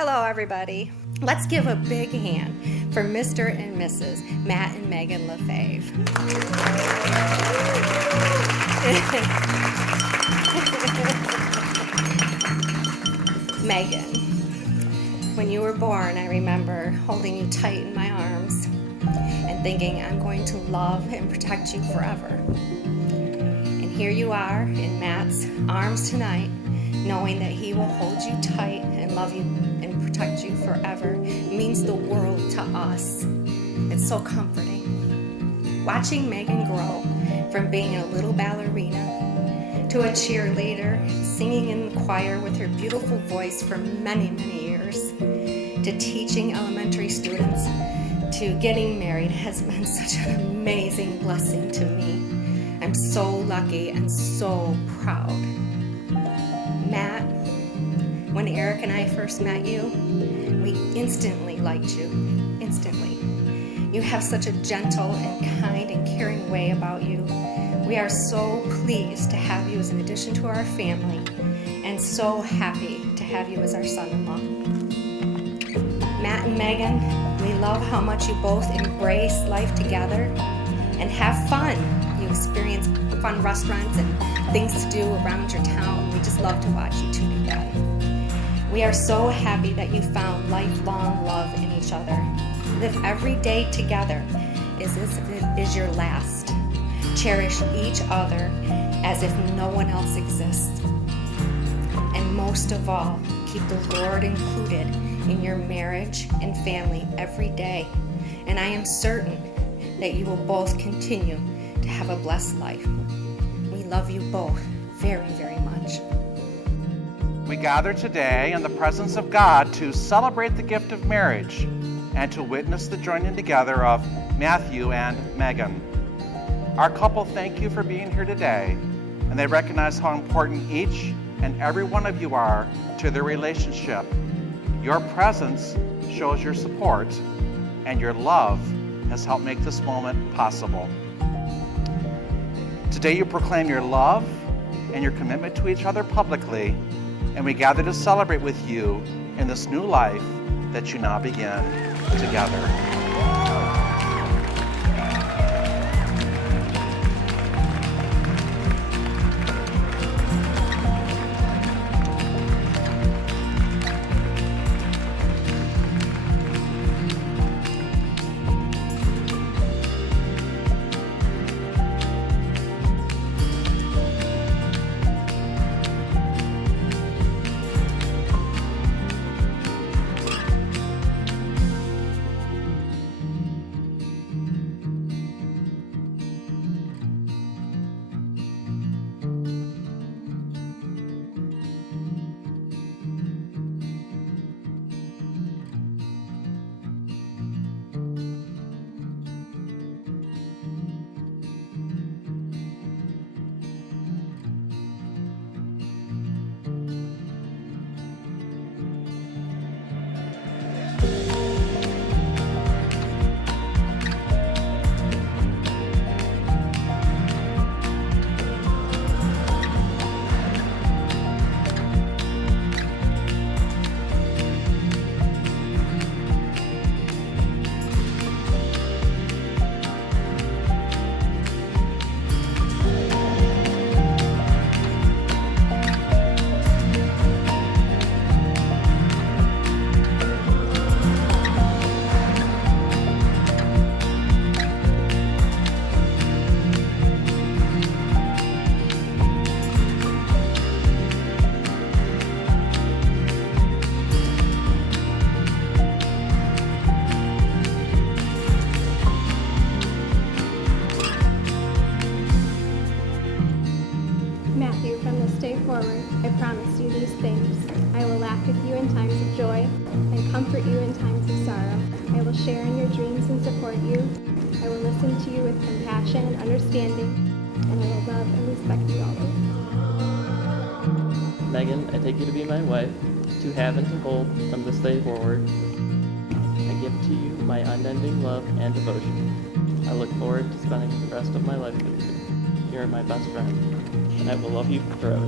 Hello, everybody. Let's give a big hand for Mr. and Mrs. Matt and Meghan Fave. Meghan, when you were born, I remember holding you tight in my arms and thinking, I'm going to love and protect you forever. And here you are in Matt's arms tonight, knowing that he will hold you tight and love you and protect you forever means the world to us. It's so comforting. Watching Meghan grow from being a little ballerina to a cheerleader, singing in the choir with her beautiful voice for many, many years, to teaching elementary students, to getting married has been such an amazing blessing to me. I'm so lucky and so proud. Matt, when Eric and I first met you, we instantly liked you, instantly. You have such a gentle and kind and caring way about you. We are so pleased to have you as an addition to our family and so happy to have you as our son-in-law. Matt and Meghan, we love how much you both embrace life together and have fun. You experience fun restaurants and things to do around your town. We just love to watch you two do that. We are so happy that you found lifelong love in each other. Live every day together as if it is your last. Cherish each other as if no one else exists. And most of all, keep the Lord included in your marriage and family every day. And I am certain that you will both continue to have a blessed life. We love you both very, very much. We gather today in the presence of God to celebrate the gift of marriage and to witness the joining together of Matthew and Meghan. Our couple thank you for being here today, and they recognize how important each and every one of you are to their relationship. Your presence shows your support, and your love has helped make this moment possible. Today you proclaim your love and your commitment to each other publicly, and we gather to celebrate with you in this new life that you now begin together. Matthew, from this day forward, I promise you these things. I will laugh with you in times of joy and comfort you in times of sorrow. I will share in your dreams and support you. I will listen to you with compassion and understanding, and I will love and respect you always. Meghan, I take you to be my wife, to have and to hold from this day forward. I give to you my unending love and devotion. I look forward to spending the rest of my life with you. You're my best friend, and I will love you forever.